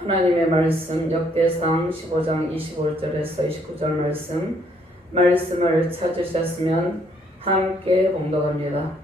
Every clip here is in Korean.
하나님의 말씀 역대상 15장 25절에서 29절 말씀을 찾으셨으면 함께 봉독합니다.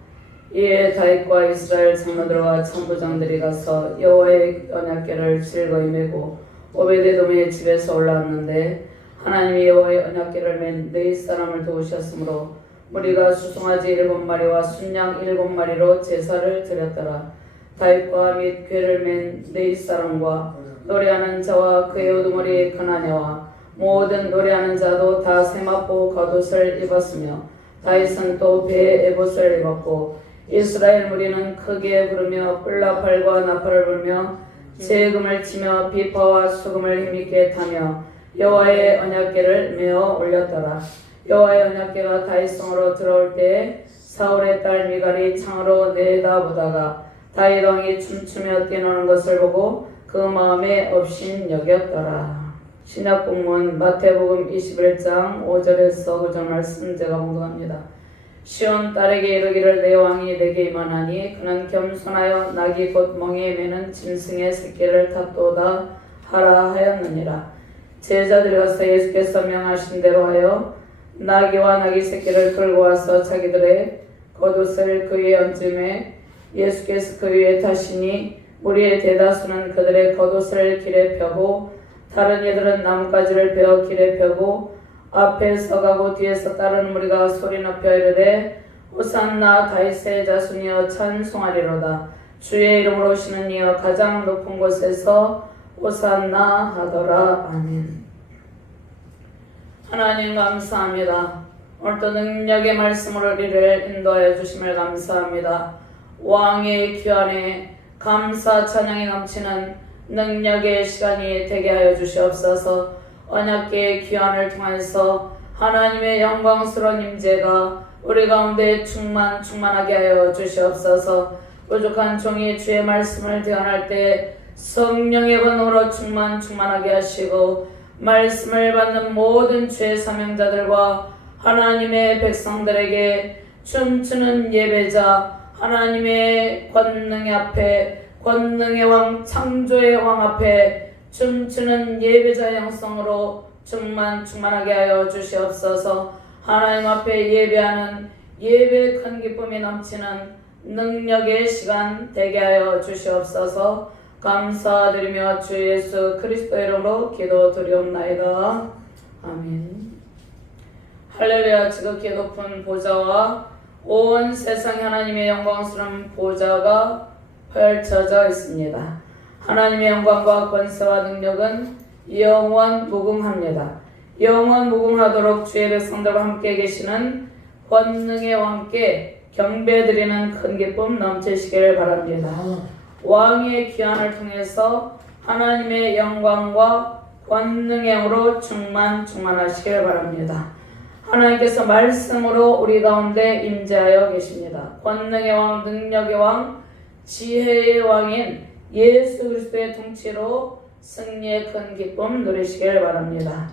이에 다윗과 이스라엘 장로들과 천부장들이 가서 여호와의 언약궤를 즐거이 메고 오베데돔의 집에서 올라왔는데 하나님이 여호와의 언약궤를 맨 네 사람을 도우셨으므로 무리가 수송아지 7마리와 순양 7마리로 제사를 드렸더라. 다윗과 및 궤를 맨 네 사람과 노래하는 자와 그의 우두머리의 그나냐와 모든 노래하는 자도 다 세마포 겉옷을 입었으며 다윗은 또 배에 에봇을 입었고 이스라엘 무리는 크게 부르며 뿔나팔과 나팔을 불며 재금을 치며 비파와 수금을 힘있게 타며 여호와의 언약궤를 메어 올렸더라. 여호와의 언약궤가 다윗성으로 들어올 때에 사울의 딸 미갈이 창으로 내다보다가 다윗 왕이 춤추며 뛰노는 것을 보고 그 마음에 업신여겼더라. 신약본문 마태복음 21장 5절에서 9절 말씀 제가 봉독합니다. 시온 딸에게 이르기를 내 왕이 내게 임하나니 그는 겸손하여 낙이 곧 멍에 매는 짐승의 새끼를 탔도다 하라 하였느니라. 제자들이 와서 예수께서 명하신 대로 하여 나귀와 나귀 새끼를 끌고 와서 자기들의 겉옷을 그 위에 얹음에 예수께서 그 위에 타시니 무리의 대다수는 그들의 겉옷을 길에 펴고 다른 이들은 나뭇가지를 베어 길에 펴고 앞에 서가고 뒤에서 따르는 무리가 소리 높여 이르되 호산나 다윗의 자손이여 찬송하리로다. 주의 이름으로 오시는 이여 가장 높은 곳에서 호산나 하더라. 아멘. 하나님 감사합니다. 오늘도 능력의 말씀으로 우리를 인도하여 주심을 감사합니다. 왕의 귀환에 감사 찬양이 넘치는 능력의 시간이 되게 하여 주시옵소서. 언약궤의 귀환을 통해서 하나님의 영광스러운 임재가 우리 가운데 충만하게 하여 주시옵소서. 부족한 종이 주의 말씀을 대언할 때 성령의 권능으로 충만하게 하시고 말씀을 받는 모든 주의 사명자들과 하나님의 백성들에게 춤추는 예배자 하나님의 권능의 앞에 권능의 왕 창조의 왕 앞에 춤추는 예배자 영성으로 충만하게 하여 주시옵소서. 하나님 앞에 예배하는 예배 큰 기쁨이 넘치는 능력의 시간 되게 하여 주시옵소서. 감사드리며 주 예수 그리스도 이름으로 기도드리옵나이다. 아멘. 할렐루야. 지극히 높은 보좌와 온 세상 하나님의 영광스러운 보좌가 펼쳐져 있습니다. 하나님의 영광과 권세와 능력은 영원 무궁합니다. 영원 무궁하도록 주의 백성들과 함께 계시는 권능의 왕께 경배드리는 큰 기쁨 넘치시기를 바랍니다. 왕의 귀환을 통해서 하나님의 영광과 권능의 영으로 충만하시길 바랍니다. 하나님께서 말씀으로 우리 가운데 임재하여 계십니다. 권능의 왕, 능력의 왕, 지혜의 왕인 예수 그리스도의 통치로 승리의 큰 기쁨 누리시길 바랍니다.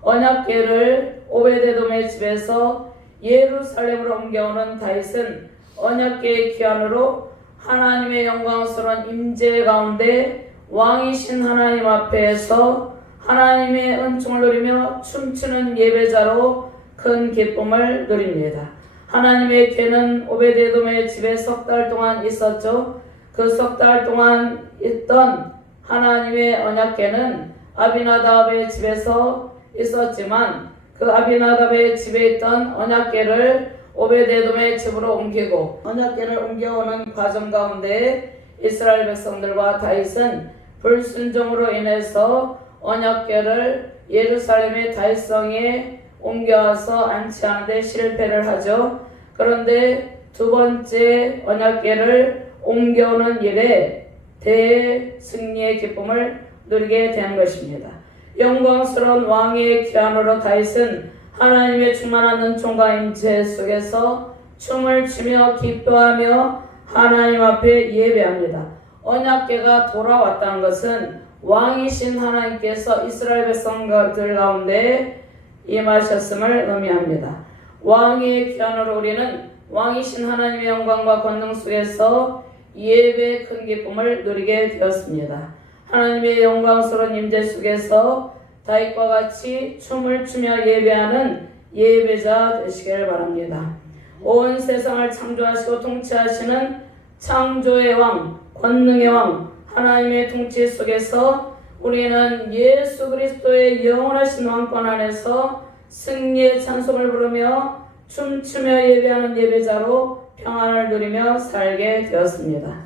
언약궤를 오베데돔의 집에서 예루살렘으로 옮겨오는 다윗은 언약궤의 귀환으로 하나님의 영광스러운 임재 가운데 왕이신 하나님 앞에서 하나님의 은총을 누리며 춤추는 예배자로 큰 기쁨을 누립니다. 하나님의 궤는 오베데돔의 집에 석 달 동안 있었죠. 그 석 달 동안 있던 하나님의 언약궤는 아비나답의 집에서 있었지만 그 아비나답의 집에 있던 언약궤를 오베데돔의 집으로 옮기고 언약궤를 옮겨오는 과정 가운데 이스라엘 백성들과 다윗은 불순종으로 인해서 언약궤를 예루살렘의 다윗성에 옮겨와서 안치하는 데 실패를 하죠. 그런데 두 번째 언약궤를 옮겨오는 일에 대승리의 기쁨을 누리게 된 것입니다. 영광스러운 왕의 귀환으로 다윗은 하나님의 충만한 은총과 임재 속에서 춤을 추며 기뻐하며 하나님 앞에 예배합니다. 언약궤가 돌아왔다는 것은 왕이신 하나님께서 이스라엘 백성들 가운데 임하셨음을 의미합니다. 왕의 귀환으로 우리는 왕이신 하나님의 영광과 권능 속에서 예배의 큰 기쁨을 누리게 되었습니다. 하나님의 영광스러운 임재 속에서 다윗과 같이 춤을 추며 예배하는 예배자 되시길 바랍니다. 온 세상을 창조하시고 통치하시는 창조의 왕, 권능의 왕, 하나님의 통치 속에서 우리는 예수 그리스도의 영원하신 왕권 안에서 승리의 찬송을 부르며 춤추며 예배하는 예배자로 평안을 누리며 살게 되었습니다.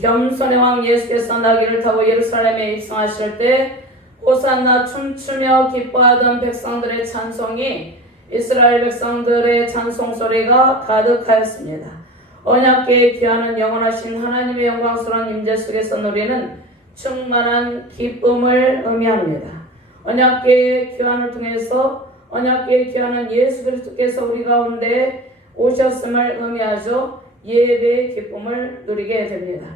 겸손의 왕 예수께서 나귀를 타고 예루살렘에 입성하실 때 호산나 춤추며 기뻐하던 백성들의 찬송이 이스라엘 백성들의 찬송 소리가 가득하였습니다. 언약궤에 귀하는 영원하신 하나님의 영광스러운 임재 속에서 누리는 충만한 기쁨을 의미합니다. 언약궤의 귀환을 통해서 언약궤에 귀하는 예수 그리스도께서 우리 가운데 오셨음을 의미하죠. 예배의 기쁨을 누리게 됩니다.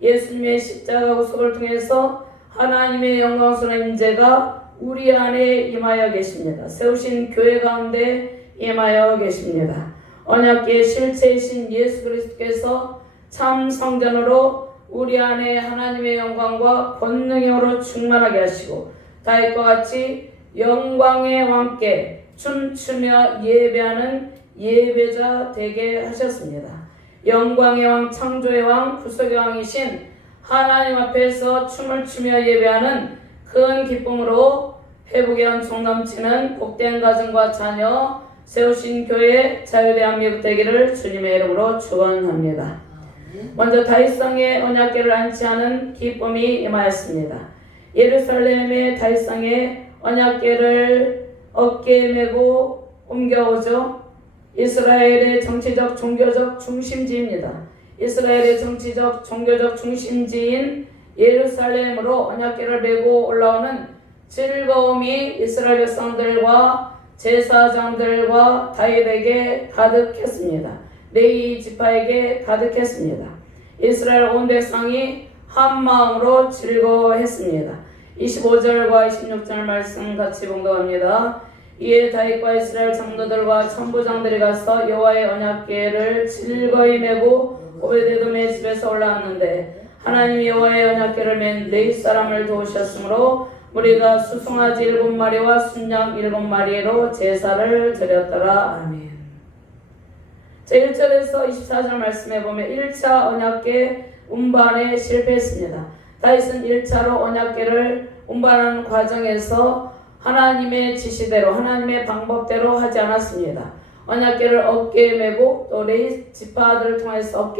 예수님의 십자가 구속을 통해서 하나님의 영광스러운 임재가 우리 안에 임하여 계십니다. 세우신 교회 가운데 임하여 계십니다. 언약궤의 실체이신 예수 그리스도께서 참 성전으로 우리 안에 하나님의 영광과 권능으로 충만하게 하시고 다윗과 같이 영광의 왕께 춤추며 예배하는 예배자 되게 하셨습니다. 영광의 왕, 창조의 왕, 구속의 왕이신 하나님 앞에서 춤을 추며 예배하는 큰 기쁨으로 회복의 은총 넘치는 복된 가정과 자녀 세우신 교회 자유대한민국 되기를 주님의 이름으로 축원합니다. 먼저 다윗성에 언약궤를 안치하는 기쁨이 임하였습니다. 예루살렘의 다윗성에 언약궤를 어깨에 메고 옮겨오죠. 이스라엘의 정치적 종교적 중심지입니다. 이스라엘의 정치적 종교적 중심지인 예루살렘으로 언약궤를 메고 올라오는 즐거움이 이스라엘 백성들과 제사장들과 다윗에게 가득했습니다. 레위 지파에게 가득했습니다. 이스라엘 온 백성이 한 마음으로 즐거워했습니다. 25절과 26절 말씀 같이 봉독합니다. 이에 다윗과 이스라엘 장로들과 천부장들이 가서 여호와의 언약궤를 즐거이 메고 오베데돔의 집에서 올라왔는데 하나님이 여호와의 언약궤를 맨 네 사람을 도우셨으므로 우리가 수송아지 7마리와 순양 7마리로 제사를 드렸더라. 아멘. 제 1절에서 24절 말씀에 보면 1차 언약궤 운반에 실패했습니다. 다윗은 1차로 언약궤를 운반하는 과정에서 하나님의 지시대로 하나님의 방법대로 하지 않았습니다. 언약궤를 어깨에 메고 또 레위 지파들을 통해서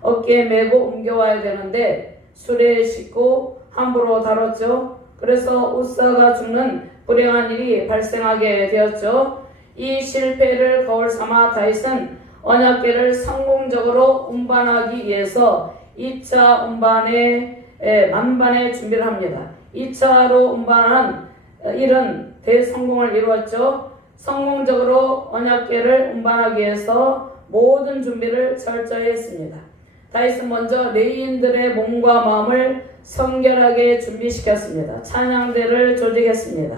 어깨에 메고 옮겨와야 되는데 수레에 싣고 함부로 다뤘죠. 그래서 우사가 죽는 불행한 일이 발생하게 되었죠. 이 실패를 거울 삼아 다윗은 언약궤를 성공적으로 운반하기 위해서 2차 운반에 만반의 준비를 합니다. 2차로 운반한 일은 대성공을 이루었죠. 성공적으로 언약궤를 운반하기 위해서 모든 준비를 철저히 했습니다. 다윗은 먼저 레위인들의 몸과 마음을 성결하게 준비시켰습니다. 찬양대를 조직했습니다.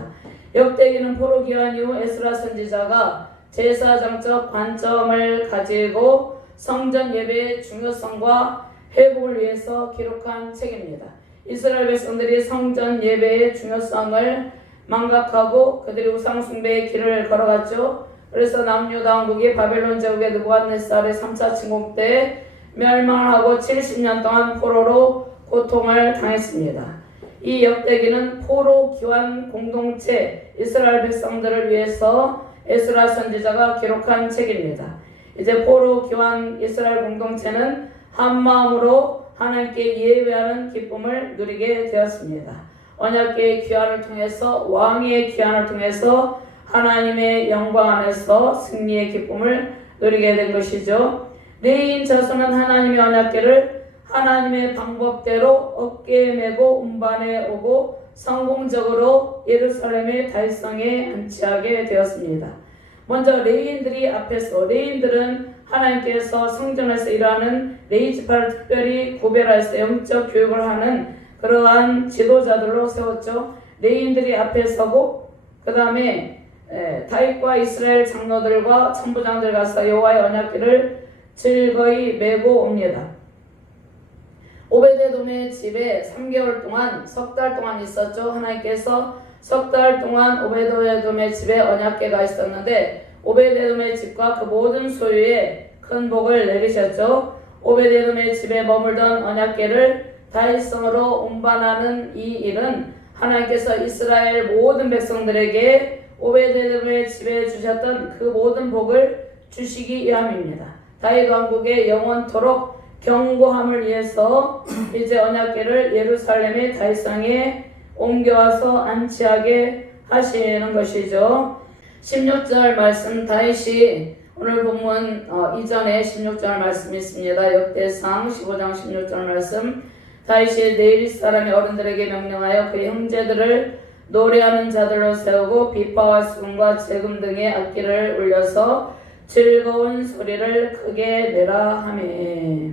역대기는 포로 기환 이후 에스라 선지자가 제사장적 관점을 가지고 성전 예배의 중요성과 회복을 위해서 기록한 책입니다. 이스라엘 백성들이 성전 예배의 중요성을 망각하고 그들이 우상 숭배의 길을 걸어갔죠. 그래서 남유다 왕국이 바벨론 제국의 느부갓네살의 3차 침공 때 멸망하고 70년 동안 포로로 고통을 당했습니다. 이 역대기는 포로 기환 공동체 이스라엘 백성들을 위해서 에스라 선지자가 기록한 책입니다. 이제 포로 기환 이스라엘 공동체는 한 마음으로 하나님께 예배하는 기쁨을 누리게 되었습니다. 언약궤의 귀환을 통해서 왕의 귀환을 통해서 하나님의 영광 안에서 승리의 기쁨을 누리게 된 것이죠. 레위인 자손은 하나님의 언약궤를 하나님의 방법대로 어깨에 메고 운반해 오고 성공적으로 예루살렘의 다윗성에 안치하게 되었습니다. 먼저 레위인들이 앞에서 레위인들은 하나님께서 성전에서 일하는 레위 지파를 특별히 구별해서 영적 교육을 하는 그러한 지도자들로 세웠죠. 레위인들이 앞에 서고 그 다음에 다윗과 이스라엘 장로들과 천부장들 가서 여호와의 언약궤를 즐거이 메고 옵니다. 오베데돔의 집에 3개월 동안 석 달 동안 있었죠. 하나님께서 석 달 동안 오베데돔의 집에 언약궤가 있었는데 오베데돔의 집과 그 모든 소유에 큰 복을 내리셨죠. 오베데돔의 집에 머물던 언약궤를 다윗성으로 운반하는 이 일은 하나님께서 이스라엘 모든 백성들에게 오베데돔의 집에 주셨던 그 모든 복을 주시기 위함입니다. 다윗 왕국의 영원토록 견고함을 위해서 이제 언약궤를 예루살렘의 다윗성에 옮겨와서 안치하게 하시는 것이죠. 16절 말씀, 다윗이 오늘 본문 이전에 16절 말씀이 있습니다. 역대상 15장 16절 말씀, 다윗이 네일 사람의 어른들에게 명령하여 그의 형제들을 노래하는 자들로 세우고 비파와 수금과 재금 등의 악기를 울려서 즐거운 소리를 크게 내라 하매.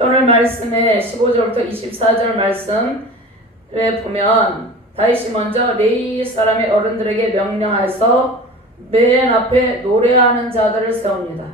오늘 말씀의 15절부터 24절 말씀에 보면 다윗이 먼저 레위 사람의 어른들에게 명령해서 맨 앞에 노래하는 자들을 세웁니다.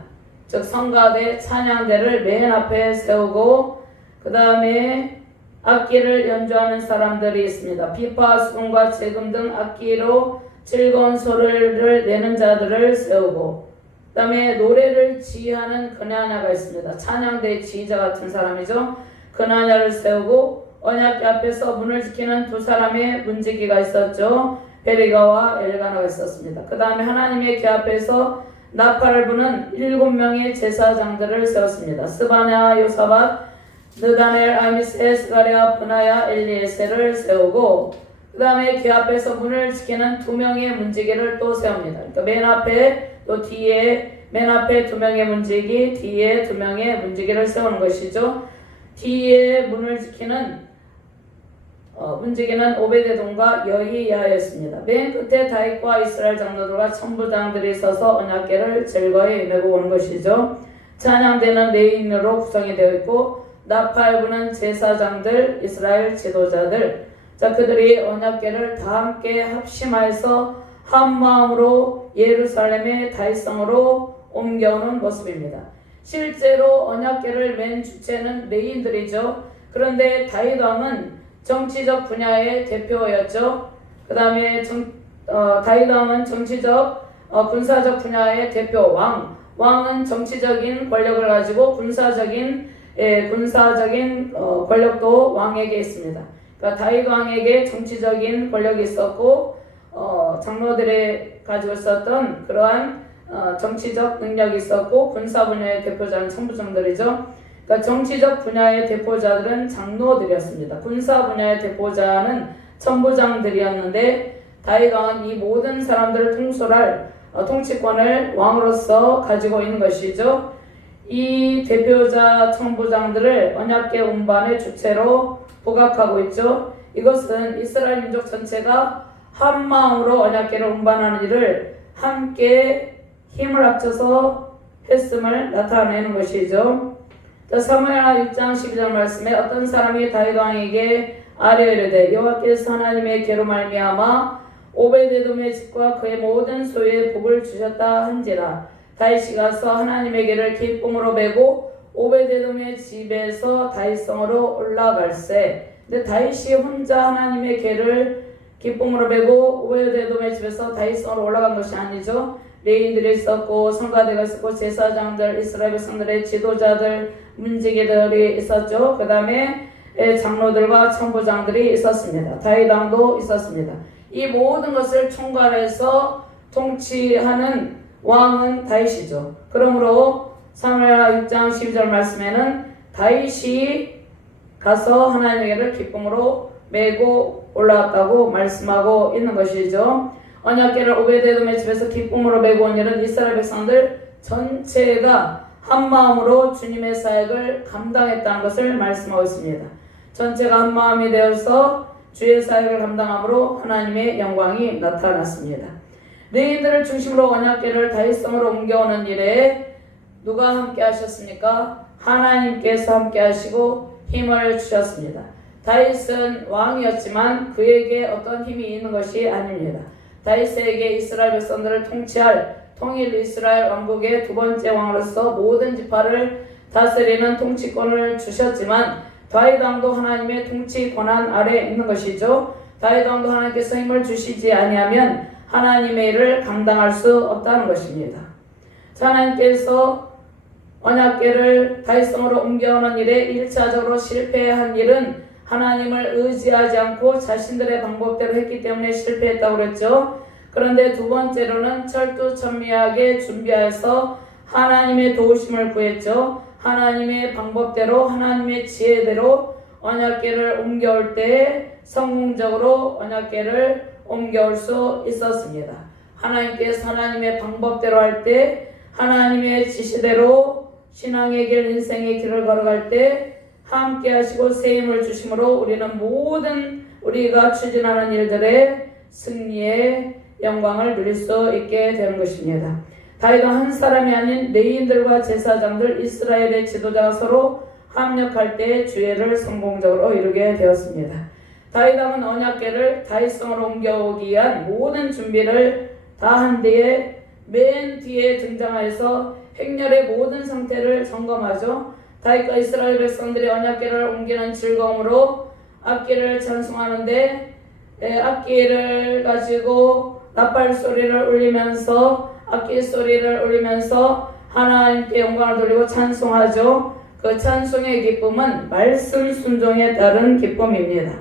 즉 성가대 찬양대를 맨 앞에 세우고 그 다음에 악기를 연주하는 사람들이 있습니다. 비파, 수금과 재금 등 악기로 즐거운 소리를 내는 자들을 세우고 그 다음에 노래를 지휘하는 그나냐가 있습니다. 찬양대의 지휘자 같은 사람이죠. 그나냐를 세우고 언약궤 앞에서 문을 지키는 두 사람의 문지기가 있었죠. 베리가와 엘가나가 있었습니다. 그 다음에 하나님의 궤 앞에서 나팔을 부는 7명의 제사장들을 세웠습니다. 스바냐, 요사밧, 느다넬, 아미세, 스가랴, 브나야, 엘리에셀을 세우고 그 다음에 궤 앞에서 문을 지키는 2명의 문지기를 또 세웁니다. 그러니까 맨 앞에 또 뒤에 맨 앞에 2명의 문지기, 뒤에 2명의 문지기를 세우는 것이죠. 뒤에 문을 지키는 문지기는 오베데돔과 여히야였습니다. 맨 끝에 다윗과 이스라엘 장로들과 천부장들이 서서 언약궤를 즐거이 메고 오는 것이죠. 찬양대는 레위인으로 구성이 되어 있고 나팔 부는 제사장들, 이스라엘 지도자들, 자 그들이 언약궤를 다 함께 합심하여서 한 마음으로 예루살렘의 다윗성으로 옮겨오는 모습입니다. 실제로 언약궤를 맨 주체는 레위인들이죠. 그런데 다윗 왕은 정치적 분야의 대표였죠. 그 다음에 다윗 왕은 정치적, 군사적 분야의 대표 왕은 정치적인 권력을 가지고 군사적인 권력도 왕에게 있습니다. 그러니까 다윗 왕에게 정치적인 권력이 있었고 장로들이 가지고 있었던 그러한 정치적 능력이 있었고 군사 분야의 대표자는 천부장들이죠. 그러니까 정치적 분야의 대표자들은 장로들이었습니다. 군사 분야의 대표자는 천부장들이었는데 다윗 왕은 이 모든 사람들을 통솔할 통치권을 왕으로서 가지고 있는 것이죠. 이 대표자 천부장들을 언약궤 운반의 주체로 부각하고 있죠. 이것은 이스라엘 민족 전체가 한 마음으로 언약궤를 운반하는 일을 함께 힘을 합쳐서 했음을 나타내는 것이죠. 사무엘하 6장 12절 말씀에 어떤 사람이 다윗 왕에게 아뢰어 이르되 여호와께서 하나님의 궤로 말미암아 오베데돔의 집과 그의 모든 소유에 복을 주셨다 한지라. 다윗이 가서 하나님의 궤를 기쁨으로 메고 오베데돔의 집에서 다윗성으로 올라갈세. 근데 다윗이 혼자 하나님의 궤를 기쁨으로 메고 오베데돔의 집에서 다윗성으로 올라간 것이 아니죠. 레위인들이 있었고 성가대가 있었고 제사장들, 이스라엘 백성들의 지도자들, 문지기들이 있었죠. 그 다음에 장로들과 천부장들이 있었습니다. 다윗 왕도 있었습니다. 이 모든 것을 총괄해서 통치하는 왕은 다윗이죠. 그러므로 사무엘하 6장 12절 말씀에는 다윗이 가서 하나님의 궤를 기쁨으로 메고 올라왔다고 말씀하고 있는 것이죠. 언약궤를 오베데돔의 집에서 기쁨으로 메고 온 일은 이스라엘 백성들 전체가 한 마음으로 주님의 사역을 감당했다는 것을 말씀하고 있습니다. 전체가 한 마음이 되어서 주의 사역을 감당함으로 하나님의 영광이 나타났습니다. 레위인들을 중심으로 언약궤를 다윗성으로 옮겨오는 일에 누가 함께 하셨습니까? 하나님께서 함께 하시고 힘을 주셨습니다. 다윗은 왕이었지만 그에게 어떤 힘이 있는 것이 아닙니다. 다윗에게 이스라엘 백성들을 통치할 통일 이스라엘 왕국의 두 번째 왕으로서 모든 지파를 다스리는 통치권을 주셨지만 다윗 왕도 하나님의 통치 권한 아래 있는 것이죠. 다윗 왕도 하나님께서 힘을 주시지 아니하면 하나님의 일을 감당할 수 없다는 것입니다. 하나님께서 언약궤를 다윗성으로 옮겨오는 일에 1차적으로 실패한 일은 하나님을 의지하지 않고 자신들의 방법대로 했기 때문에 실패했다고 그랬죠. 그런데 두 번째로는 철두철미하게 준비하여서 하나님의 도우심을 구했죠. 하나님의 방법대로 하나님의 지혜대로 언약궤를 옮겨올 때 성공적으로 언약궤를 옮겨올 수 있었습니다. 하나님께서 하나님의 방법대로 할 때 하나님의 지시대로 신앙의 길, 인생의 길을 걸어갈 때 함께 하시고 새 힘을 주심으로 우리는 모든 우리가 추진하는 일들의 승리의 영광을 누릴 수 있게 되는 것입니다. 다윗은 한 사람이 아닌 레위인들과 제사장들 이스라엘의 지도자가 서로 합력할 때 주회를 성공적으로 이루게 되었습니다. 다윗 왕은 언약궤를 다윗성으로 옮겨오기 위한 모든 준비를 다 한 뒤에 맨 뒤에 등장하여서 행렬의 모든 상태를 점검하죠. 다윗과 이스라엘 백성들이 언약궤를 옮기는 즐거움으로 악기를 찬송하는데 악기를 가지고 나팔 소리를 울리면서 악기 소리를 울리면서 하나님께 영광을 돌리고 찬송하죠. 그 찬송의 기쁨은 말씀 순종에 따른 기쁨입니다.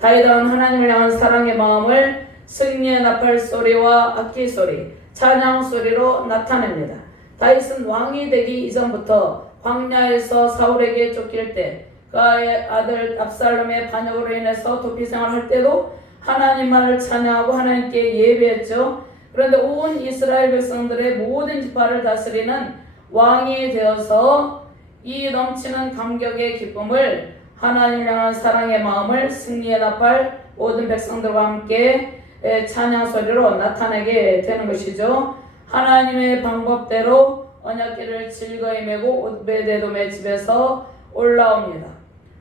다윗은 하나님을 향한 사랑의 마음을 승리의 나팔 소리와 악기 소리, 찬양 소리로 나타냅니다. 다윗은 왕이 되기 이전부터 광야에서 사울에게 쫓길 때 그의 아들 압살롬의 반역으로 인해서 도피 생활할 때도 하나님만을 찬양하고 하나님께 예배했죠. 그런데 온 이스라엘 백성들의 모든 지파를 다스리는 왕이 되어서 이 넘치는 감격의 기쁨을 하나님을 향한 사랑의 마음을 승리의 나팔 모든 백성들과 함께 찬양 소리로 나타내게 되는 것이죠. 하나님의 방법대로 언약궤를 즐거이 메고 오베데돔의 집에서 올라옵니다.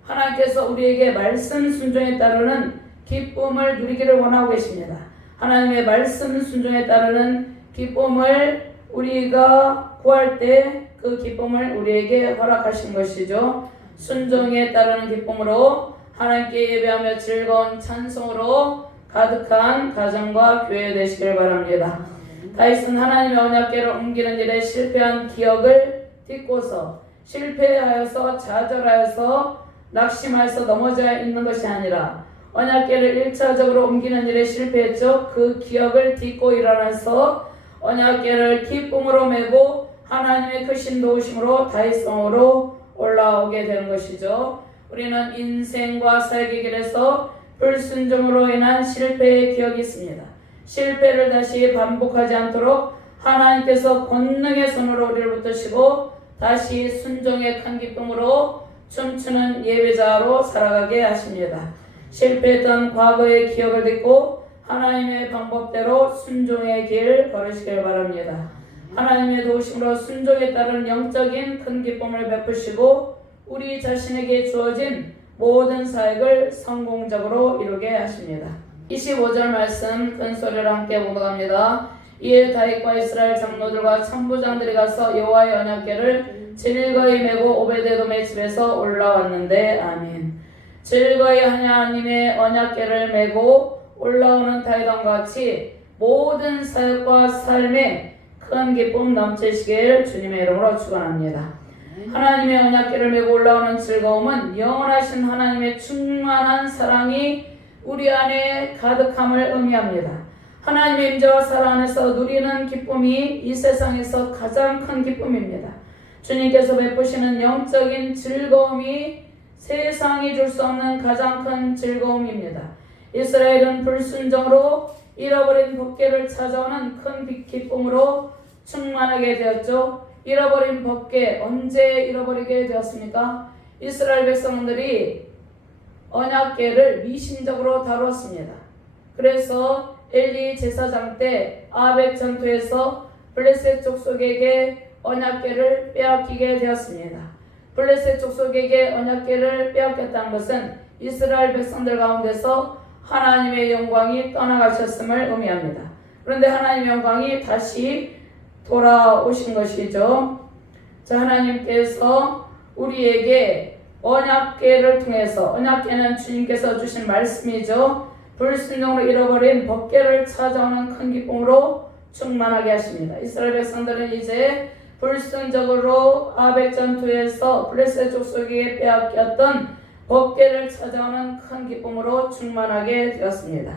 하나님께서 우리에게 말씀 순종에 따르는 기쁨을 누리기를 원하고 계십니다. 하나님의 말씀 순종에 따르는 기쁨을 우리가 구할 때 그 기쁨을 우리에게 허락하신 것이죠. 순종에 따르는 기쁨으로 하나님께 예배하며 즐거운 찬송으로 가득한 가정과 교회 되시길 바랍니다. 다윗은 하나님의 언약궤를 옮기는 일에 실패한 기억을 딛고서 실패하여서 좌절하여서 낙심하여서 넘어져 있는 것이 아니라 언약궤를 1차적으로 옮기는 일에 실패했죠. 그 기억을 딛고 일어나서 언약궤를 기쁨으로 메고 하나님의 크신 도우심으로 다윗성으로 올라오게 되는 것이죠. 우리는 인생과 사역의 길에서 불순종으로 인한 실패의 기억이 있습니다. 실패를 다시 반복하지 않도록 하나님께서 권능의 손으로 우리를 붙드시고 다시 순종의 큰 기쁨으로 춤추는 예배자로 살아가게 하십니다. 실패했던 과거의 기억을 딛고 하나님의 방법대로 순종의 길 걸으시길 바랍니다. 하나님의 도우심으로 순종에 따른 영적인 큰 기쁨을 베푸시고 우리 자신에게 주어진 모든 사역을 성공적으로 이루게 하십니다. 25절 말씀 큰 소리로 함께 봉독합니다. 이에 다윗과 이스라엘 장로들과 천부장들이 가서 여호와의 언약궤를 즐거이 메고 오베데돔의 집에서 올라왔는데 아멘. 즐거이 하나님의 언약궤를 메고 올라오는 다윗과 같이 모든 사역과 삶에 큰 기쁨 넘치시길 주님의 이름으로 축원합니다. 하나님의 언약궤를 메고 올라오는 즐거움은 영원하신 하나님의 충만한 사랑이 우리 안에 가득함을 의미합니다. 하나님의 임재와 사랑 안에서 누리는 기쁨이 이 세상에서 가장 큰 기쁨입니다. 주님께서 베푸시는 영적인 즐거움이 세상이 줄 수 없는 가장 큰 즐거움입니다. 이스라엘은 불순종으로 잃어버린 법궤를 찾아오는 큰 기쁨으로 충만하게 되었죠. 잃어버린 법궤 언제 잃어버리게 되었습니까? 이스라엘 백성들이 언약궤를 미신적으로 다루었습니다. 그래서 엘리 제사장 때 아벡 전투에서 블레셋 족속에게 언약궤를 빼앗기게 되었습니다. 블레셋 족속에게 언약궤를 빼앗겼다는 것은 이스라엘 백성들 가운데서 하나님의 영광이 떠나가셨음을 의미합니다. 그런데 하나님의 영광이 다시 돌아오신 것이죠. 자, 하나님께서 우리에게 언약궤를 통해서, 언약궤는 주님께서 주신 말씀이죠. 불순종으로 잃어버린 법궤를 찾아오는 큰 기쁨으로 충만하게 하십니다. 이스라엘 백성들은 이제 불순적으로 아벡 전투에서 블레셋 족속에게 빼앗겼던 법궤를 찾아오는 큰 기쁨으로 충만하게 되었습니다.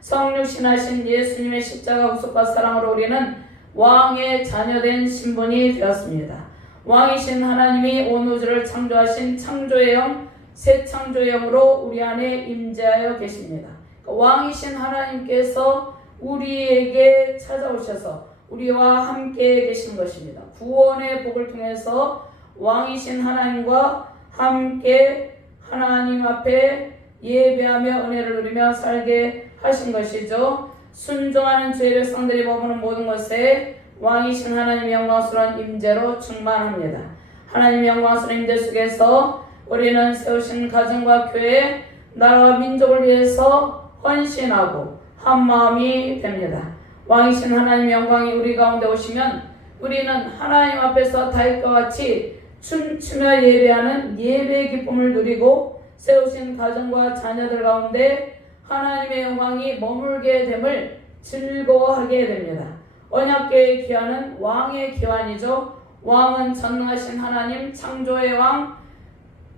성육신하신 예수님의 십자가 구속과 사랑으로 우리는 왕의 자녀된 신분이 되었습니다. 왕이신 하나님이 온 우주를 창조하신 창조의 영, 새 창조의 영으로 우리 안에 임재하여 계십니다. 왕이신 하나님께서 우리에게 찾아오셔서 우리와 함께 계신 것입니다. 구원의 복을 통해서 왕이신 하나님과 함께 하나님 앞에 예배하며 은혜를 누리며 살게 하신 것이죠. 순종하는 주의 백성들이 머무는 모든 것에 왕이신 하나님의 영광스러운 임재로 충만합니다. 하나님의 영광스러운 임재 속에서 우리는 세우신 가정과 교회, 나라와 민족을 위해서 헌신하고 한마음이 됩니다. 왕이신 하나님의 영광이 우리 가운데 오시면 우리는 하나님 앞에서 다윗과 같이 춤추며 예배하는 예배의 기쁨을 누리고 세우신 가정과 자녀들 가운데 하나님의 영광이 머물게 됨을 즐거워하게 됩니다. 언약궤의 기환은 왕의 기환이죠. 왕은 전능하신 하나님, 창조의 왕,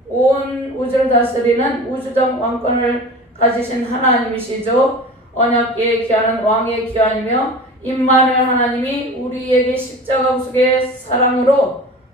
온 우주를 다스리는 우주적 왕권을 가지신 하나님이시죠. 언약궤의 기환은 왕의 기환이며 임마누엘 하나님이 우리에게 십자가 구속의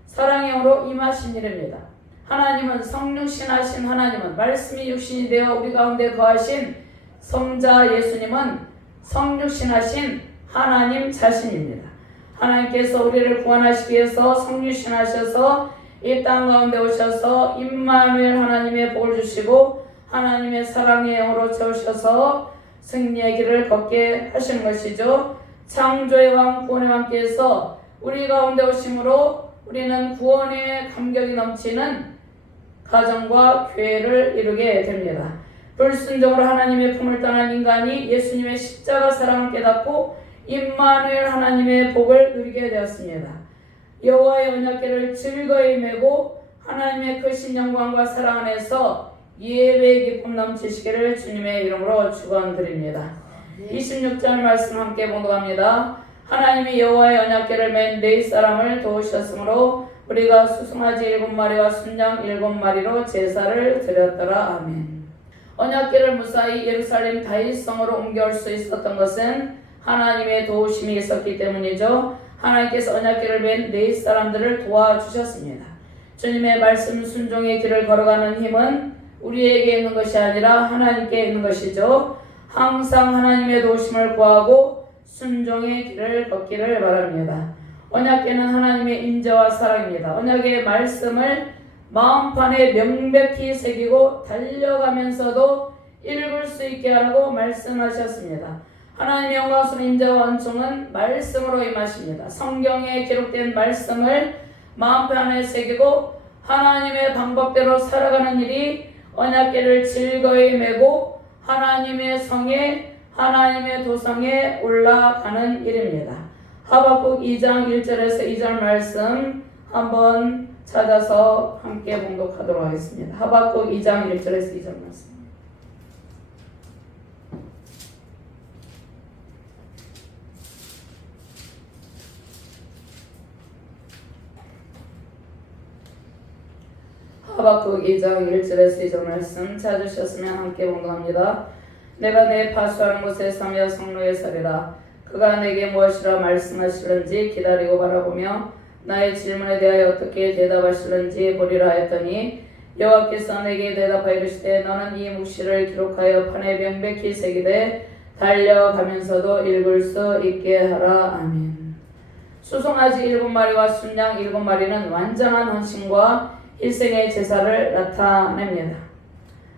사랑으로 임하신 일입니다. 하나님은 성육신하신 하나님은 말씀이 육신이 되어 우리 가운데 거하신 성자 예수님은 성육신하신 하나님 자신입니다. 하나님께서 우리를 구원하시기 위해서 성육신하셔서 이 땅 가운데 오셔서 임마누엘 하나님의 복을 주시고 하나님의 사랑의 영으로 채우셔서 승리의 길을 걷게 하신 것이죠. 창조의 왕 구원의 왕께서 우리 가운데 오심으로 우리는 구원의 감격이 넘치는 가정과 교회를 이루게 됩니다. 불순종으로 하나님의 품을 떠난 인간이 예수님의 십자가 사랑을 깨닫고 임마누엘 하나님의 복을 누리게 되었습니다. 여호와의 언약궤를 즐거이 메고 하나님의 크신 영광과 사랑 안에서 예배의 기쁨 넘치시기를 주님의 이름으로 축원드립니다. 26절 말씀 함께 봉독합니다. 하나님이 여호와의 언약궤를 맨 네 사람을 도우셨으므로 우리가 수송아지 7마리와 순양 7마리로 제사를 드렸더라. 아멘. 언약궤를 무사히 예루살렘 다윗성으로 옮겨올 수 있었던 것은 하나님의 도우심이 있었기 때문이죠. 하나님께서 언약궤를 맨 네 사람들을 도와주셨습니다. 주님의 말씀 순종의 길을 걸어가는 힘은 우리에게 있는 것이 아니라 하나님께 있는 것이죠. 항상 하나님의 도우심을 구하고 순종의 길을 걷기를 바랍니다. 언약궤는 하나님의 임재와 사랑입니다. 언약의 말씀을 마음판에 명백히 새기고 달려가면서도 읽을 수 있게 하라고 말씀하셨습니다. 하나님의 영광스러운 임재와 은총은 말씀으로 임하십니다. 성경에 기록된 말씀을 마음판에 새기고 하나님의 방법대로 살아가는 일이 언약궤를 즐거이 메고 하나님의 성에, 하나님의 도성에 올라가는 일입니다. 하박국 2장 1절에서 2절 말씀 한번 찾아서 함께 봉독하도록 하겠습니다. 하박국 2장 1절에서 2절 말씀. 하박국 2장 1절에서 2절 말씀 찾으셨으면 함께 봉독합니다. 내가 내 파수하는 곳에 서며 성로에 서리라. 그가 내게 무엇이라 말씀하시는지 기다리고 바라보며 나의 질문에 대하여 어떻게 대답하시는지 보리라 했더니 여호와께서 내게 대답하여 이르시되 너는 이 묵시를 기록하여 판에 명백히 새기되 달려가면서도 읽을 수 있게 하라. 아멘. 수송아지 7마리와 순양 7마리는 완전한 헌신과 일생의 제사를 나타냅니다.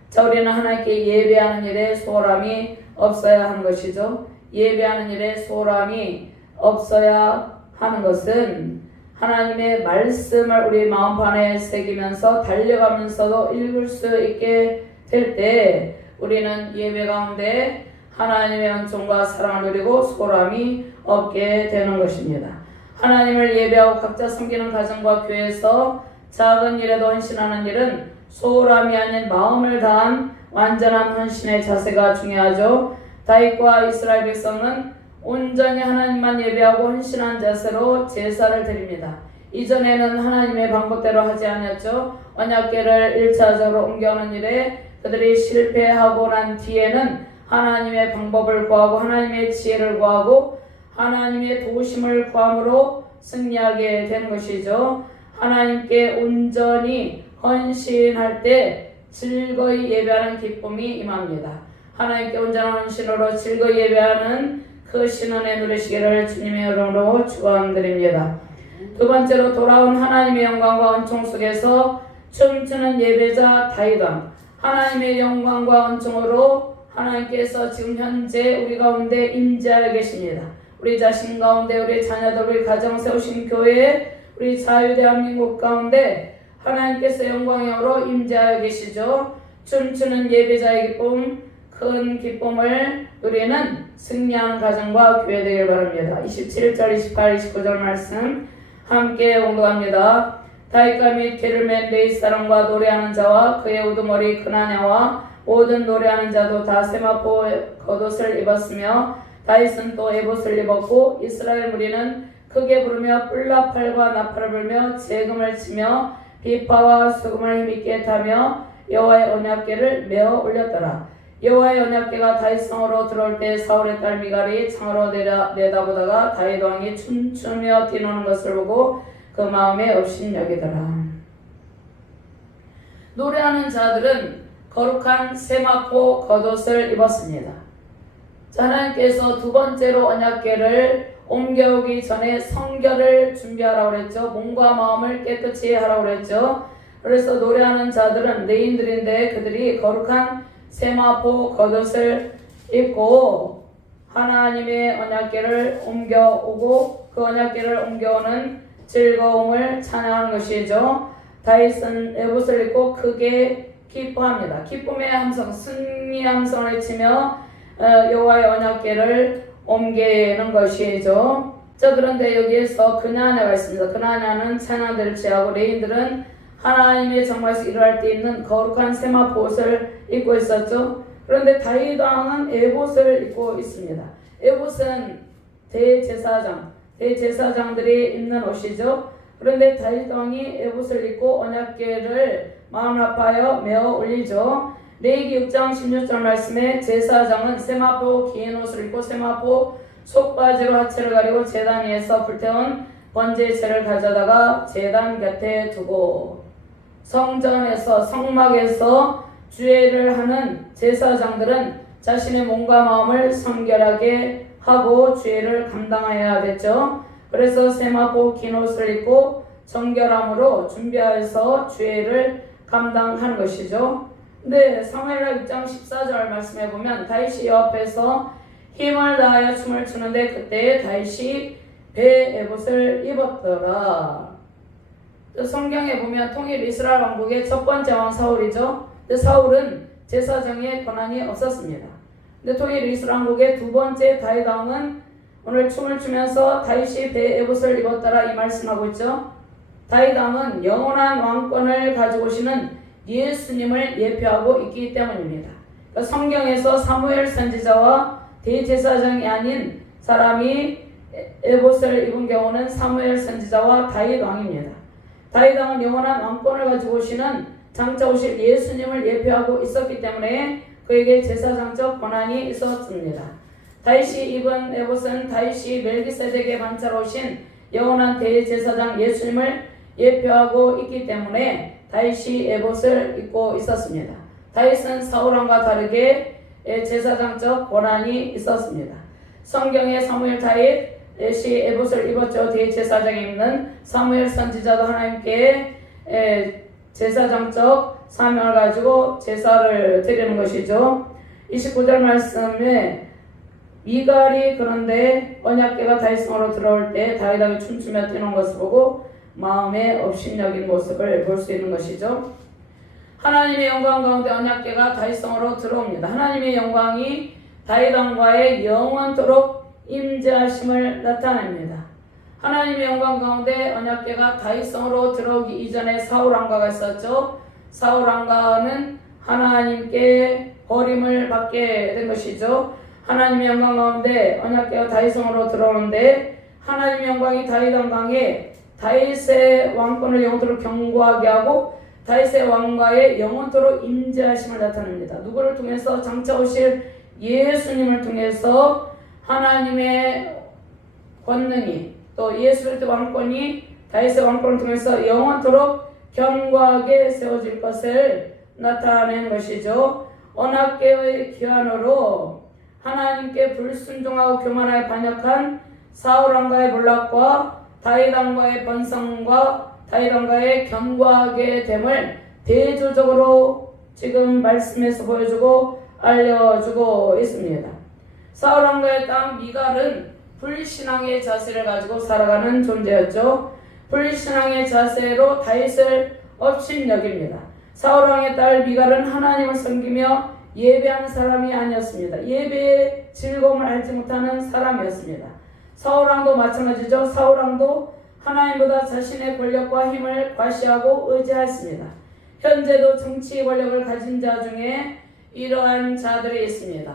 자, 우리는 하나님께 예배하는 일에 소홀함이 없어야 하는 것이죠. 예배하는 일에 소홀함이 없어야 하는 것은 하나님의 말씀을 우리 마음판에 새기면서 달려가면서도 읽을 수 있게 될 때 우리는 예배 가운데 하나님의 은총과 사랑을 누리고 소홀함이 없게 되는 것입니다. 하나님을 예배하고 각자 섬기는 가정과 교회에서 작은 일에도 헌신하는 일은 소홀함이 아닌 마음을 다한 완전한 헌신의 자세가 중요하죠. 다윗과 이스라엘 백성은 온전히 하나님만 예배하고 헌신한 자세로 제사를 드립니다. 이전에는 하나님의 방법대로 하지 않았죠. 언약궤를 1차적으로 옮겨오는 일에 그들이 실패하고 난 뒤에는 하나님의 방법을 구하고 하나님의 지혜를 구하고 하나님의 도우심을 구함으로 승리하게 되는 것이죠. 하나님께 온전히 헌신할 때 즐거이 예배하는 기쁨이 임합니다. 하나님께 온전한 헌신으로 즐거이 예배하는 그 신원에 누리시기를 주님의 이름으로 축원드립니다. 두 번째로 돌아온 하나님의 영광과 은총 속에서 춤추는 예배자 다윗왕. 하나님의 영광과 은총으로 하나님께서 지금 현재 우리 가운데 임재하여 계십니다. 우리 자신 가운데, 우리 자녀들, 우리 가정 세우신 교회, 우리 자유대한민국 가운데 하나님께서 영광으로 임재하여 계시죠. 춤추는 예배자의 기쁨, 큰 기쁨을 누리는 승리하는 가정과 교회 되길 바랍니다. 27절, 28, 29절 말씀 함께 공독합니다. 다윗과 및 게를 맨 레이 사람과 노래하는 자와 그의 우두머리 그나냐와 모든 노래하는 자도 다 세마포 겉옷을 입었으며 다윗은 또 에봇을 입었고 이스라엘 무리는 크게 부르며 뿔나팔과 나팔을 불며 재금을 치며 비파와 수금을 힘있게 타며 여호와의 언약궤를 메어 올렸더라. 여호와의 언약궤가 다윗 성으로 들어올 때 사울의 딸 미갈이 창으로 내다보다가 다윗 왕이 춤추며 뛰노는 것을 보고 그 마음에 업신여기더라. 노래하는 자들은 거룩한 세마포 겉옷을 입었습니다. 하나님께서 두 번째로 언약궤를 옮겨오기 전에 성결을 준비하라고 그랬죠. 몸과 마음을 깨끗이 하라고 그랬죠. 그래서 노래하는 자들은 레인들인데 그들이 거룩한 세마포 겉옷을 입고 하나님의 언약궤를 옮겨오고 그 언약궤를 옮겨오는 즐거움을 찬양하는 것이죠. 다윗은 에봇을 입고 크게 기뻐합니다. 기쁨의 함성, 승리 함성을 외치며 여호와의 언약궤를 옮기는 것이죠. 자, 그런데 여기에서 그나냐가 있습니다. 그나냐는 찬양들을 취하고 레인들은 하나님의 정말에서 일어날 때 입는 거룩한 세마포 옷을 입고 있었죠. 그런데 다윗 왕은 에봇을 입고 있습니다. 에봇은 대제사장들이 입는 옷이죠. 그런데 다윗 왕이 에봇을 입고 언약궤를 마음 아파하여 메어 올리죠. 레위기 6장 16절 말씀에 제사장은 세마포 긴 옷을 입고 세마포 속바지로 하체를 가리고 제단 위에서 불태운 번제체를 가져다가 제단 곁에 두고 성전에서 성막에서 주례를 하는 제사장들은 자신의 몸과 마음을 성결하게 하고 주례를 감당해야 됐죠. 그래서 세마포 긴 옷을 입고 정결함으로 준비하여서 주례를 감당하는 것이죠. 근데 사무엘하 6장 14절 말씀해 보면 다윗이 여호와 앞에서 힘을 다하여 춤을 추는데 그때 다윗이 배 에봇을 입었더라. 성경에 보면 통일 이스라엘 왕국의 첫 번째 왕 사울이죠. 근데 사울은 제사장의 권한이 없었습니다. 근데 통일 이스라엘 왕국의 두 번째 다윗 왕은 오늘 춤을 추면서 다윗이 배 에봇을 입었더라 이 말씀하고 있죠. 다윗 왕은 영원한 왕권을 가지고 오시는 예수님을 예표하고 있기 때문입니다. 그러니까 성경에서 사무엘 선지자와 대제사장이 아닌 사람이 에봇을 입은 경우는 사무엘 선지자와 다윗 왕입니다. 다윗 왕은 영원한 왕권을 가지고 오시는 장차 오실 예수님을 예표하고 있었기 때문에 그에게 제사장적 권한이 있었습니다. 다윗이 입은 에봇은 다윗이 멜기세덱의 반차로 오신 영원한 대제사장 예수님을 예표하고 있기 때문에 다윗이 에봇을 입고 있었습니다. 다윗은 사울왕과 다르게 제사장적 권한이 있었습니다. 성경에 사무엘 다윗이 에봇을 입었죠. 대제사장이 입는 사무엘 선지자도 하나님께 제사장적 사명을 가지고 제사를 드리는 것이죠. 29절 말씀에 미갈이 그런데 언약궤가 다윗 성으로 들어올 때 다윗 왕이 춤추며 뛰는 것을 보고 마음에 업신여긴 모습을 볼 수 있는 것이죠. 하나님의 영광 가운데 언약궤가 다윗 성으로 들어옵니다. 하나님의 영광이 다윗 왕과의 영원토록 임재하심을 나타냅니다. 하나님의 영광 가운데 언약궤가 다윗 성으로 들어오기 이전에 사울 왕가가 있었죠. 사울 왕가는 하나님께 버림을 받게 된 것이죠. 하나님의 영광 가운데 언약궤가 다윗성으로 들어오는데 하나님의 영광이 다윗 왕강에 다윗의 왕권을 영원토록 견고하게 하고 다윗의 왕가에 영원토록 임재하심을 나타냅니다. 누구를 통해서? 장차 오실 예수님을 통해서 하나님의 권능이 또 예수 그리스도 왕권이 다윗의 왕권을 통해서 영원토록 견고하게 세워질 것을 나타낸 것이죠. 언약궤의 기한으로 하나님께 불순종하고 교만하게 반역한 사울 왕가의 몰락과 다윗 왕가의 번성과 다윗 왕가의 견고하게 됨을 대조적으로 지금 말씀에서 보여주고 알려주고 있습니다. 사울 왕가의 딸 미갈은 불신앙의 자세를 가지고 살아가는 존재였죠. 불신앙의 자세로 다윗을 업신여깁니다. 사울 왕의 딸 미갈은 하나님을 섬기며 예배하는 사람이 아니었습니다. 예배의 즐거움을 알지 못하는 사람이었습니다. 사울 왕도 마찬가지죠. 사울 왕도 하나님보다 자신의 권력과 힘을 과시하고 의지했습니다. 현재도 정치 권력을 가진 자 중에 이러한 자들이 있습니다.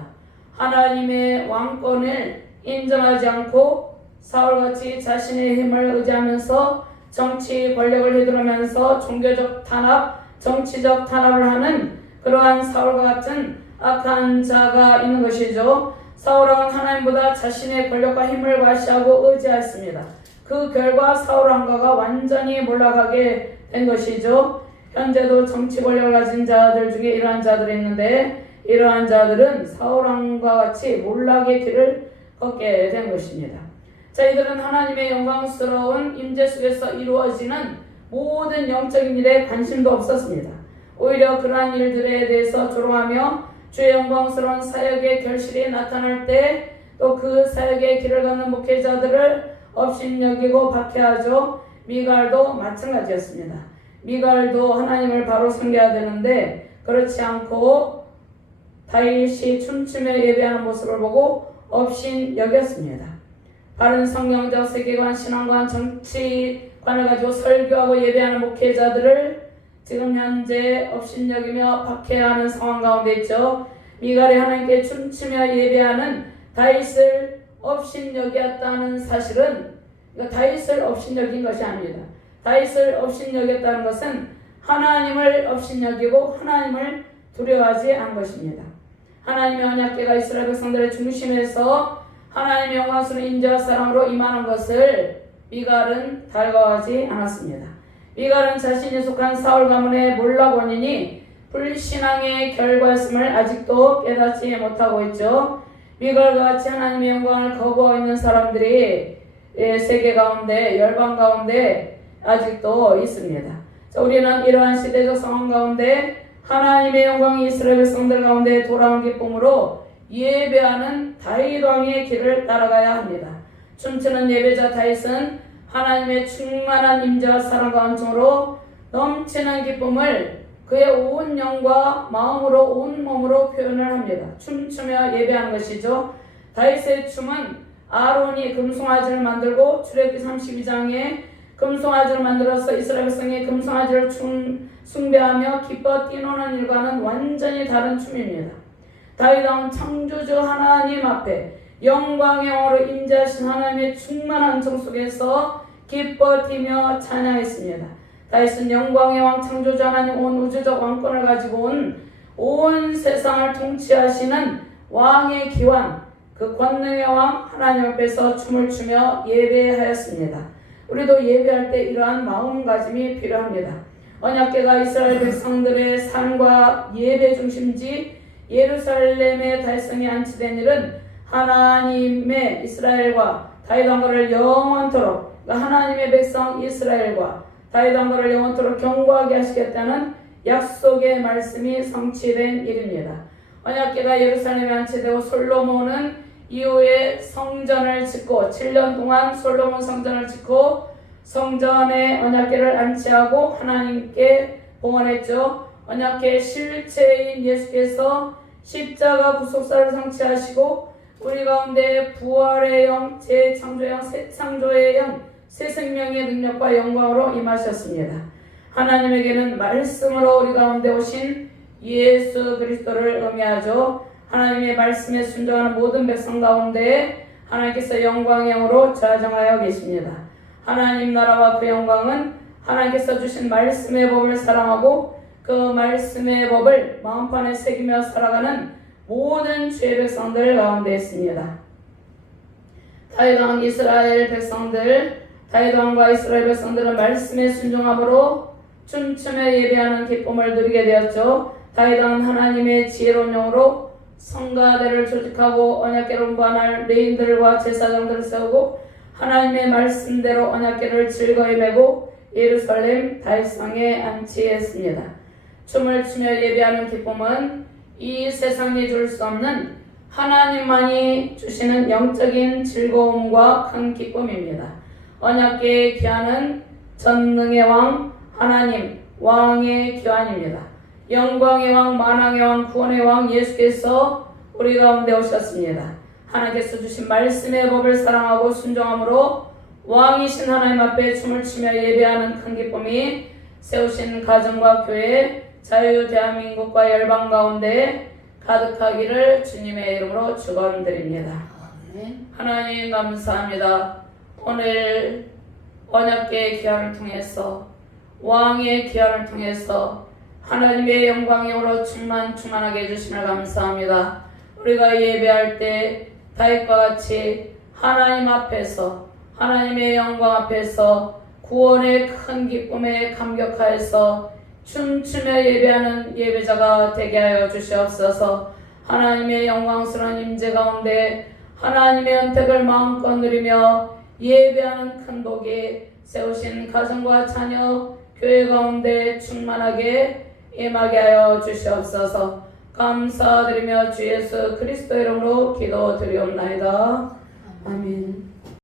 하나님의 왕권을 인정하지 않고 사울같이 자신의 힘을 의지하면서 정치 권력을 휘두르면서 종교적 탄압, 정치적 탄압을 하는 그러한 사울과 같은 악한 자가 있는 것이죠. 사울왕은 하나님보다 자신의 권력과 힘을 과시하고 의지했습니다. 그 결과 사울 왕가가 완전히 몰락하게 된 것이죠. 현재도 정치 권력을 가진 자들 중에 이러한 자들이 있는데 이러한 자들은 사울 왕과 같이 몰락의 길을 걷게 된 것입니다. 자, 이들은 하나님의 영광스러운 임재 속에서 이루어지는 모든 영적인 일에 관심도 없었습니다. 오히려 그러한 일들에 대해서 조롱하며 주의 영광스러운 사역의 결실이 나타날 때 또 그 사역의 길을 걷는 목회자들을 업신여기고 박해하죠. 미갈도 마찬가지였습니다. 미갈도 하나님을 바로 섬겨야 되는데 그렇지 않고 다윗이 춤추며 예배하는 모습을 보고 업신여겼습니다. 바른 성경적 세계관, 신앙관, 정치관을 가지고 설교하고 예배하는 목회자들을 지금 현재 업신여기며 박해하는 상황 가운데 있죠. 미갈이 하나님께 춤추며 예배하는 다윗을 업신여겼다는 사실은 다윗을 업신여긴 것이 아닙니다. 다윗을 업신여겼다는 것은 하나님을 업신여기고 하나님을 두려워하지 않은 것입니다. 하나님의 언약궤가 이스라엘 백성들의 중심에서 하나님의 영광스러운 인자와 사랑으로 임하는 것을 미갈은 달가워하지 않았습니다. 미갈은 자신이 속한 사울 가문의 몰락 원인이 불신앙의 결과였음을 아직도 깨닫지 못하고 있죠. 미갈과 같이 하나님의 영광을 거부하고 있는 사람들이 세계 가운데, 열방 가운데 아직도 있습니다. 자, 우리는 이러한 시대적 상황 가운데 하나님의 영광이 이스라엘 백성들 가운데 돌아온 기쁨으로 예배하는 다윗 왕의 길을 따라가야 합니다. 춤추는 예배자 다윗은 하나님의 충만한 임재와 사랑과 은총으로 넘치는 기쁨을 그의 온 영과 마음으로 온 몸으로 표현을 합니다. 춤추며 예배하는 것이죠. 다윗의 춤은 아론이 금송아지를 만들고 출애굽기 32장에 금송아지를 만들어서 이스라엘 백성이 금송아지를 숭배하며 기뻐 뛰노는 일과는 완전히 다른 춤입니다. 다윗 왕은 창조주 하나님 앞에 영광의 영으로 임재하신 하나님의 충만한 은총 속에서 기뻐 뛰며 찬양했습니다. 다윗은 영광의 왕 창조주 하나님 온 우주적 왕권을 가지고 온 세상을 통치하시는 왕의 기왕, 그 권능의 왕 하나님 앞에서 춤을 추며 예배하였습니다. 우리도 예배할 때 이러한 마음가짐이 필요합니다. 언약궤가 이스라엘 백성들의 삶과 예배 중심지 예루살렘의 달성이 안치된 일은 하나님의 이스라엘과 다윗 왕가를 영원토록 하나님의 백성 이스라엘과 다윗 왕가를 영원토록 견고하게 하시겠다는 약속의 말씀이 성취된 일입니다. 언약궤가 예루살렘에 안치되고 솔로몬은 이후에 성전을 짓고 7년 동안 솔로몬 성전을 짓고 성전에 언약궤를 안치하고 하나님께 봉헌했죠. 언약궤의 실체인 예수께서 십자가 구속사를 성취하시고 우리 가운데 부활의 영, 재창조의 영, 새 창조의 영, 새 생명의 능력과 영광으로 임하셨습니다. 하나님에게는 말씀으로 우리 가운데 오신 예수 그리스도를 의미하죠. 하나님의 말씀에 순종하는 모든 백성 가운데 하나님께서 영광의 영으로 좌정하여 계십니다. 하나님 나라와 그 영광은 하나님께서 주신 말씀의 법을 사랑하고 그 말씀의 법을 마음판에 새기며 살아가는 모든 주의 백성들 가운데 있습니다. 다윗왕 이스라엘 백성들, 다윗왕과 이스라엘 백성들은 말씀에 순종함으로 춤추며 예배하는 기쁨을 누리게 되었죠. 다윗왕은 하나님의 지혜로운 영으로 성가대를 조직하고 언약궤를 운반할 레인들과 제사장들을 세우고 하나님의 말씀대로 언약궤를 즐거이 메고 예루살렘 다윗성에 안치했습니다. 춤을 추며 예배하는 기쁨은 이 세상이 줄 수 없는 하나님만이 주시는 영적인 즐거움과 큰 기쁨입니다. 언약궤의 귀환은 전능의 왕 하나님 왕의 귀환입니다. 영광의 왕, 만왕의 왕, 구원의 왕 예수께서 우리 가운데 오셨습니다. 하나님께서 주신 말씀의 법을 사랑하고 순종함으로 왕이신 하나님 앞에 춤을 추며 예배하는 큰 기쁨이 세우신 가정과 교회, 자유 대한민국과 열방 가운데 가득하기를 주님의 이름으로 축원드립니다. 하나님 감사합니다. 오늘 언약궤의 귀환을 통해서 왕의 귀환을 통해서 하나님의 영광으로 충만하게 해주심을 감사합니다. 우리가 예배할 때 다윗과 같이 하나님 앞에서 하나님의 영광 앞에서 구원의 큰 기쁨에 감격하여서 춤추며 예배하는 예배자가 되게 하여 주시옵소서. 하나님의 영광스러운 임재 가운데 하나님의 은택을 마음껏 누리며 예배하는 큰 복이 세우신 가정과 자녀 교회 가운데 충만하게 임하게 하여 주시옵소서. 감사드리며 주 예수 그리스도 이름으로 기도드리옵나이다. 아멘.